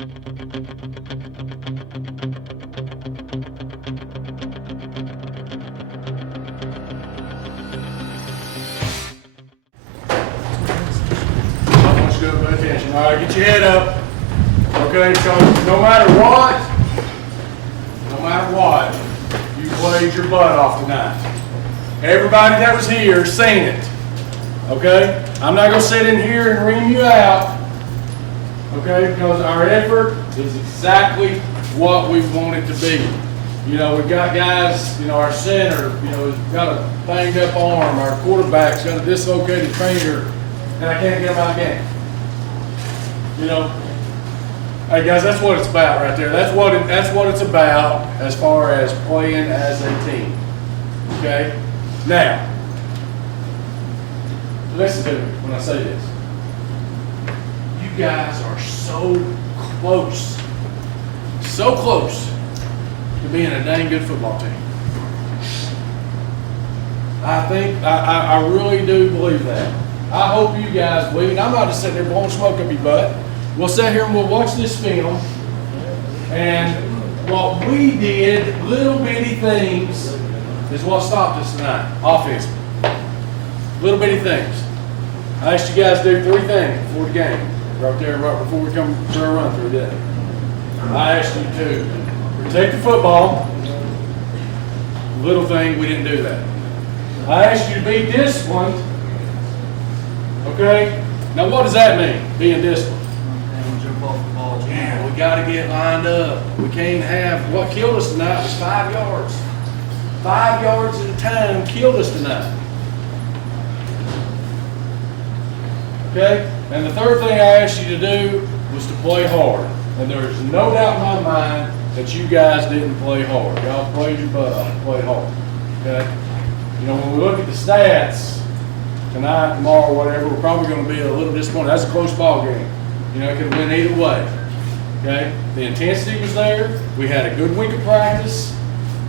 Pay attention. All right, get your head up. Okay, so no matter what, you played your butt off tonight. Everybody that was here seen it. Okay? I'm not going to sit in here and ream you out. Okay? Because our effort is exactly what we want it to be. You know, we've got guys, you know, our center, you know, has got a banged up arm. Our quarterback's got a dislocated finger, and I can't get him out of the game. You know, hey guys, that's what it's about right there. That's what it's about as far as playing as a team. Okay? Now, listen to me when I say this. You guys are so close to being a dang good football team. I really do believe that. I hope you guys believe it. I'm not just sitting there blowing smoke up your butt. We'll sit here and we'll watch this film, and what we did, little bitty things, is what stopped us tonight, offensively. Little bitty things. I asked you guys to do 3 things before the game, right there, right before we come to our run through that. I asked you to protect the football. Little thing, we didn't do that. I asked you to be disciplined. Okay? Now what does that mean, being disciplined? Yeah, we got to get lined up. We can't have, what killed us tonight was 5 yards. 5 yards at a time killed us tonight. Okay? And the third thing I asked you to do was to play hard. And there's no doubt in my mind that you guys didn't play hard. Y'all played your butt off and played hard. Okay? You know, when we look at the stats, tonight, tomorrow, whatever, we're probably going to be a little disappointed. That's a close ball game. You know, it could have went either way. Okay? The intensity was there. We had a good week of practice.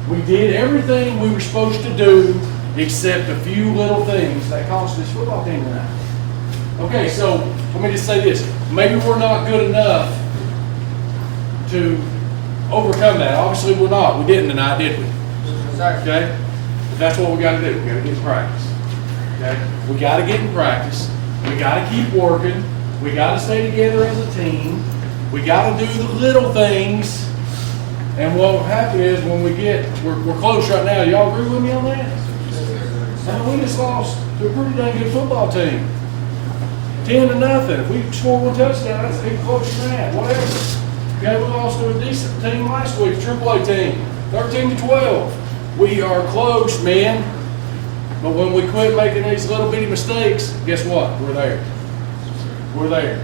We did everything we were supposed to do except a few little things that cost this football team tonight. Okay, so let me just say this. Maybe we're not good enough to overcome that. Obviously, we're not. We didn't tonight, did we? Okay? But that's what we got to do. We got to get in practice. Okay? We got to get in practice. We got to keep working. We got to stay together as a team. We got to do the little things. And what will happen is when we get, we're close right now. Y'all agree with me on that? I mean, we just lost to a pretty dang good football team. 10-0. If we score 1 touchdown, that's even closer than that. Whatever. Okay, we lost to a decent team last week, AAA team, 13-12. We are close, man. But when we quit making these little bitty mistakes, guess what? We're there. We're there.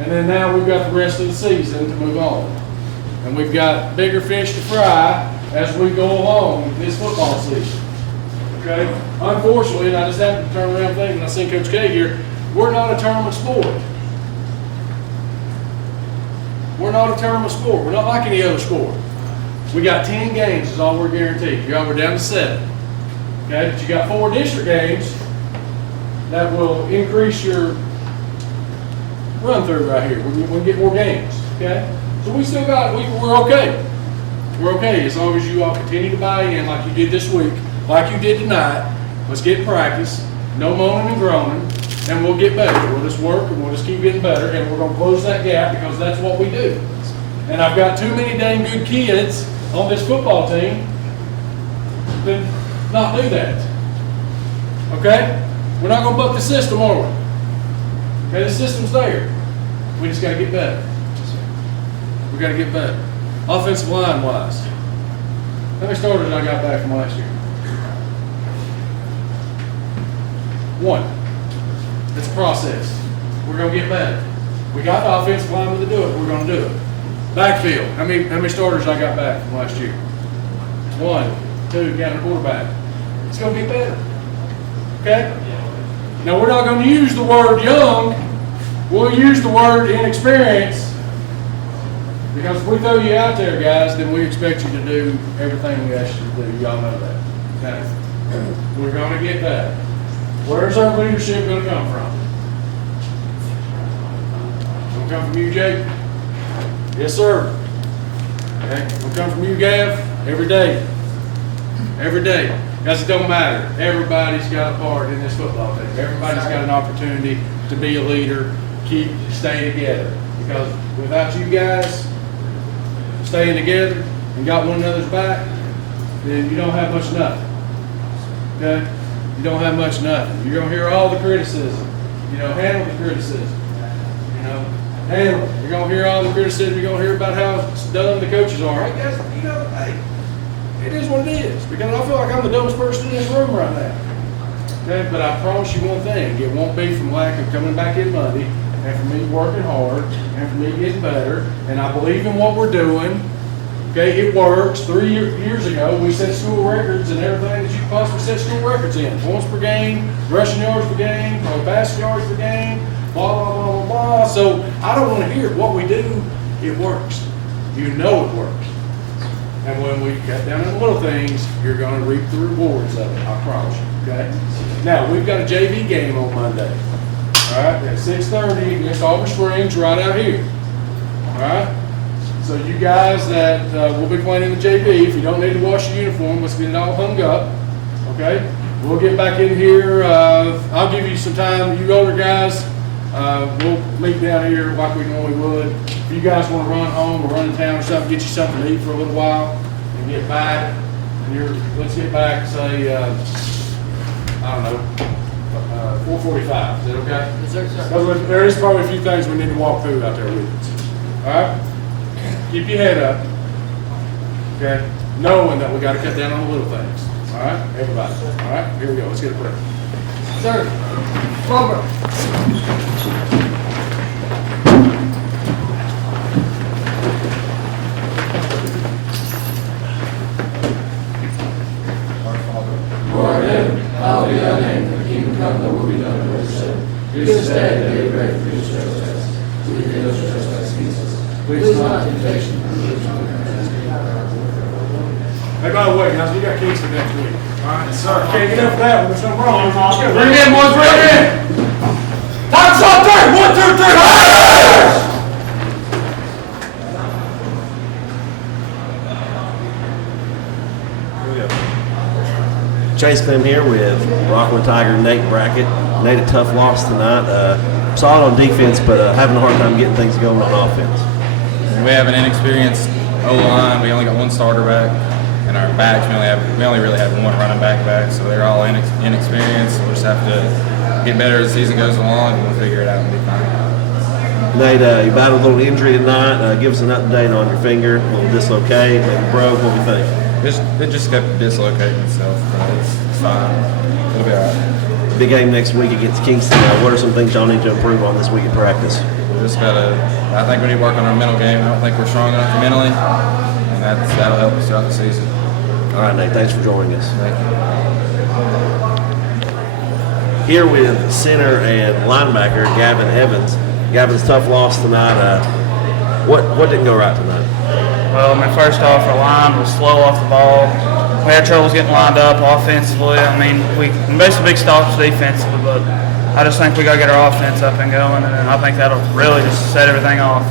And then now we've got the rest of the season to move on. And we've got bigger fish to fry as we go along this football season. Okay? Unfortunately, and I just have to turn around thinking, I see Coach K here, we're not a tournament sport. We're not a tournament sport. We're not like any other sport. We got 10 games is all we're guaranteed. Y'all, we're down to 7. Okay? But you got 4 district games that will increase your run through right here. We'll get more games. Okay? So we still got, we're okay. We're okay as long as you all continue to buy in like you did this week, like you did tonight. Let's get in practice. No moaning and groaning. And we'll get better. We'll just work and we'll just keep getting better. And we're going to close that gap because that's what we do. And I've got too many dang good kids on this football team to not do that. Okay? We're not going to buck the system, are we? Okay, the system's there. We just got to get better. We got to get better. Offensive line wise. How many starters I got back from last year? 1. It's a process. We're going to get better. We got the offensive linemen to do it. We're going to do it. Backfield. How many starters I got back from last year? 1, 2, counting quarterback. It's going to be better. Okay? Now, we're not going to use the word young. We'll use the word inexperienced. Because if we throw you out there, guys, then we expect you to do everything we ask you to do. Y'all know that. Okay? We're going to get better. Where's our leadership going to come from? It's going to come from you, Jake? Yes, sir. Okay, will come from you, Gav, every day. Every day. Guys, it don't matter. Everybody's got a part in this football team. Everybody's got an opportunity to be a leader, stay together. Because without you guys staying together and got one another's back, then you don't have much nothing. Okay? You don't have much nothing. You're going to hear all the criticism. Handle the criticism. Handle it. You're going to hear all the criticism. You're going to hear about how dumb the coaches are. I guess, hey, it is what it is. Because I feel like I'm the dumbest person in this room right now. Okay? But I promise you one thing. It won't be from lack of coming back in Monday and for me working hard and for me getting better. And I believe in what we're doing. Okay, it works. 3 years ago, we set school records and everything that you could possibly set school records in. Points per game, rushing yards per game, passing yards per game, blah, blah, blah, blah, blah. So I don't want to hear what we do. It works. You know it works. And when we cut down on the little things, you're going to reap the rewards of it. I promise you. Okay? Now, we've got a JV game on Monday. All right? At 6:30 against Auburn Springs right out here. All right? So you guys that will be playing in the JV, if you don't need to wash your uniform, let's get it all hung up, okay? We'll get back in here. I'll give you some time. You older guys, we'll meet down here like we normally would. If you guys want to run home or run in town or something, get you something to eat for a little while and get back. Let's get back, say, I don't know, 4:45. Is that okay? Yes, sir. There is probably a few things we need to walk through out there with us. All right? Keep your head up, okay? Knowing that we got to cut down on the little things. All right, everybody. All right, here we go. Let's get a prayer. Sir, Robert. Who art in heaven, hallowed be thy name. Thy kingdom come, thy will be done on earth as it is in heaven. Give us this day our daily bread, and forgive us our trespasses, as we forgive those who trespass against us. Lead us not into temptation, but deliver us from evil. Hey, by the way, guys, we got Kingston next week. All right, sir. Can't get up for that one. There's something wrong. Bring it in, boys, bring it in! Time's up there! 1, 2, 3, Chase Clem here with Rockwood Tiger Nate Brackett. Nate, a tough loss tonight. Solid on defense, but having a hard time getting things going on offense. We have an inexperienced O-line. We only got one starter back, and our backs, we only really have one running back, so they're all inexperienced. We'll just have to get better as the season goes along, and we'll figure it out and be fine. Nate, you battled a little injury tonight. Give us an update on your finger, a little dislocate, maybe broke. What do you think? It just kept dislocating itself, but it's fine. It'll be all right. Big game next week against Kingston. What are some things y'all need to improve on this week in practice? We just I think we need to work on our mental game. I don't think we're strong enough mentally, and that'll help us throughout the season. All right, Nate, thanks for joining us. Thank you. Here with center and linebacker Gavin Evans. Gavin's tough loss tonight. What didn't go right tonight? Well, first off, our line was slow off the ball. We had troubles getting lined up offensively. We made some big stops defensively, but I just think we got to get our offense up and going, and I think that'll really just set everything off.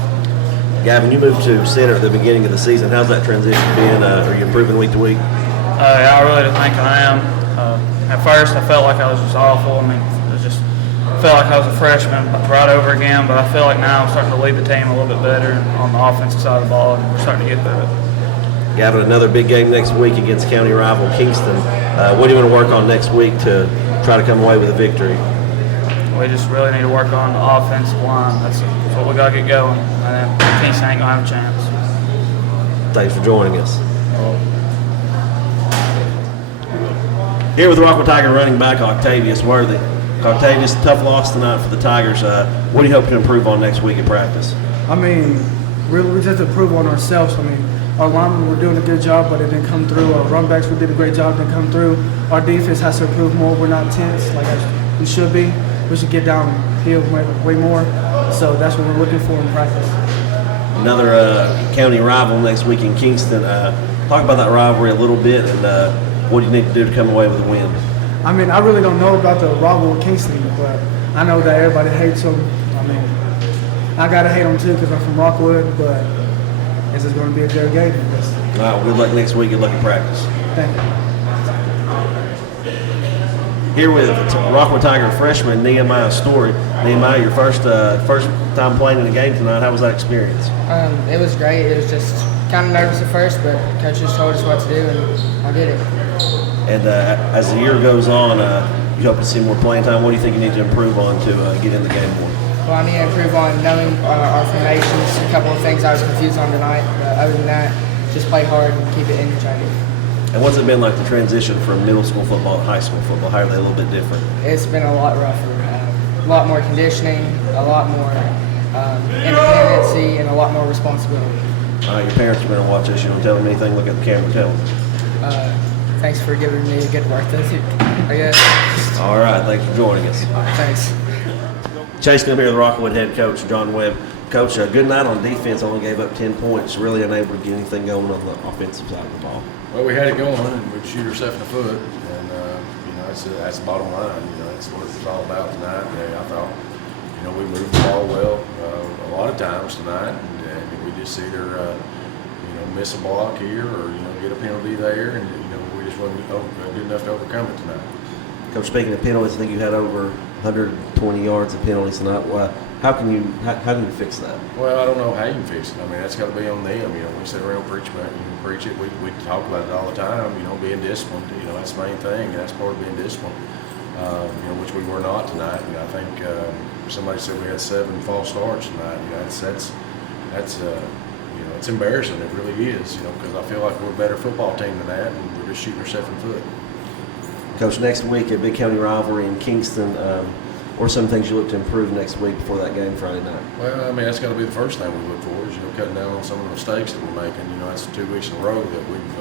Gavin, you moved to center at the beginning of the season. How's that transition been? Are you improving week to week? I really think I am. At first, I felt like I was just awful. I felt like I was a freshman right over again, but I feel like now I'm starting to lead the team a little bit better on the offensive side of the ball, and we're starting to get through it. Gavin, another big game next week against county rival Kingston. What do you want to work on next week to try to come away with a victory? We just really need to work on the offensive line. That's what we got to get going, and then Kingston ain't going to have a chance. Thanks for joining us. Here with Rockwood Tiger running back Octavius Worthy. Octavius, tough loss tonight for the Tigers. What do you hope to improve on next week in practice? Really, we just have to improve on ourselves. Our linemen were doing a good job, but it didn't come through. Our run backs, we did a great job, didn't come through. Our defense has to improve more. We're not tense like we should be. We should get downhill way more. So that's what we're looking for in practice. Another county rival next week in Kingston. Talk about that rivalry a little bit, and what do you need to do to come away with a win? I really don't know about the rival with Kingston, but I know that everybody hates them. I got to hate them too because I'm from Rockwood, but It's just going to be a good game. All right, good luck next week. Good luck in practice. Thank you. Here with Rockwood Tiger freshman Nehemiah Storey. Nehemiah, your first time playing in a game tonight. How was that experience? It was great. It was just kind of nervous at first, but coaches told us what to do, and I did it. And as the year goes on, you hope to see more playing time. What do you think you need to improve on to get in the game more? Well, I need to improve on knowing our formations, a couple of things I was confused on tonight, but other than that, just play hard and keep it energetic. And what's it been like to transition from middle school football to high school football? How are they a little bit different? It's been a lot rougher. A lot more conditioning, a lot more independency, and a lot more responsibility. Your parents are going to watch this. You don't tell them anything. Look at the camera and tell them. Thanks for giving me a good work ethic, I guess. All right. Thanks for joining us. Thanks. Chase Clem here, the Rockwood head coach, John Webb. Coach, a good night on defense. Only gave up 10 points. Really unable to get anything going on the offensive side of the ball. Well, we had it going, and we'd shoot ourselves in the foot, and that's the bottom line. That's what it was all about tonight. I thought, we moved the ball well a lot of times tonight, and we just either miss a block here or get a penalty there, and we just wasn't good enough to overcome it tonight. Coach, speaking of penalties, I think you had over 120 yards of penalties tonight. How can you fix that? Well, I don't know how you can fix it. I mean, that's got to be on them. We sit around and preach about it. You can preach it. We talk about it all the time. Being disciplined. That's the main thing. That's part of being disciplined. Which we were not tonight. I think somebody said we had 7 false starts tonight. It's embarrassing. It really is. Because I feel like we're a better football team than that, and we're just shooting ourselves in the foot. Coach, next week at Big County Rivalry in Kingston, what are some things you look to improve next week before that game Friday night? Well, that's got to be the first thing we look for is cutting down on some of the mistakes that we're making. That's 2 weeks in a row that we've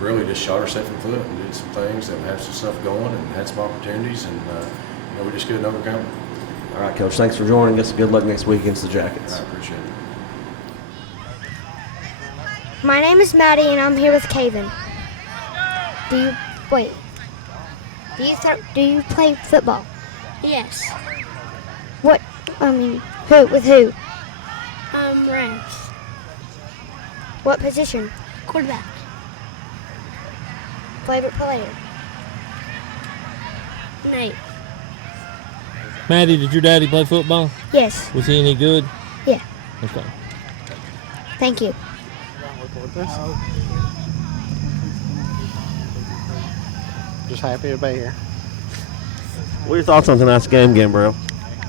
really just shot ourselves in the foot and did some things that had some stuff going and had some opportunities, and we just couldn't overcome it. All right, Coach, thanks for joining us. Good luck next week against the Jackets. I appreciate it. My name is Maddie, and I'm here with Gavin. Do you play football? Yes. Who? With who? Rams. What position? Quarterback. Favorite player? Nate. Maddie, did your daddy play football? Yes. Was he any good? Yeah. Okay. Thank you. Just happy to be here. What are your thoughts on tonight's game, Gambrell?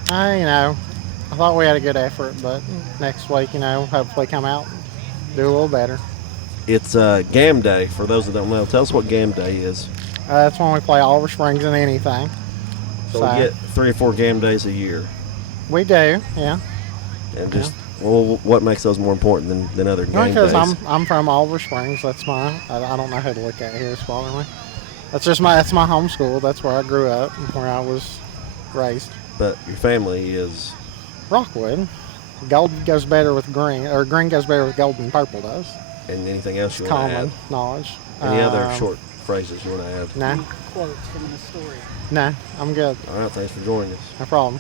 I thought we had a good effort, but next week, hopefully come out and do a little better. It's Gam Day, for those that don't know. Tell us what Gam Day is. That's when we play Oliver Springs and anything. So we get 3 or 4 Gam Days a year. We do, yeah. And what makes those more important than other game days? Because I'm from Oliver Springs. That's I don't know who to look at here. It's bothering me. That's my home school. That's where I grew up and where I was raised. But your family is Rockwood. Gold goes better with green, or green goes better with gold than purple does. And anything else you want to add? Common knowledge. Any other short phrases you want to add? No. Quotes from the story. No, I'm good. All right, thanks for joining us. No problem.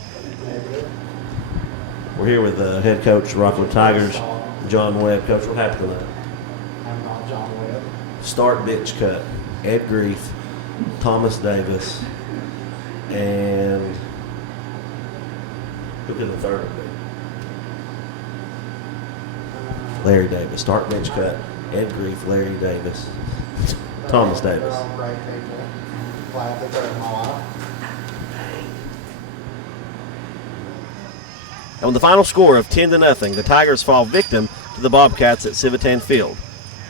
We're here with head coach Rockwood Tigers, John Webb. Coach, what happened tonight? I'm not John Webb. Start bench cut. Ed Grief, Thomas Davis, and who could the third one be? Larry Davis. Start bench cut. Ed Grief, Larry Davis, Thomas Davis. And with the final score of 10-0, the Tigers fall victim to the Bobcats at Civitan Field.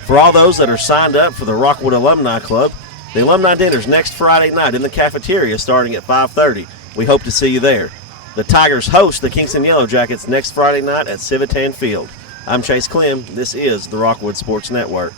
For all those that are signed up for the Rockwood Alumni Club, the alumni dinner is next Friday night in the cafeteria starting at 5:30. We hope to see you there. The Tigers host the Kingston Yellow Jackets next Friday night at Civitan Field. I'm Chase Clem. This is the Rockwood Sports Network.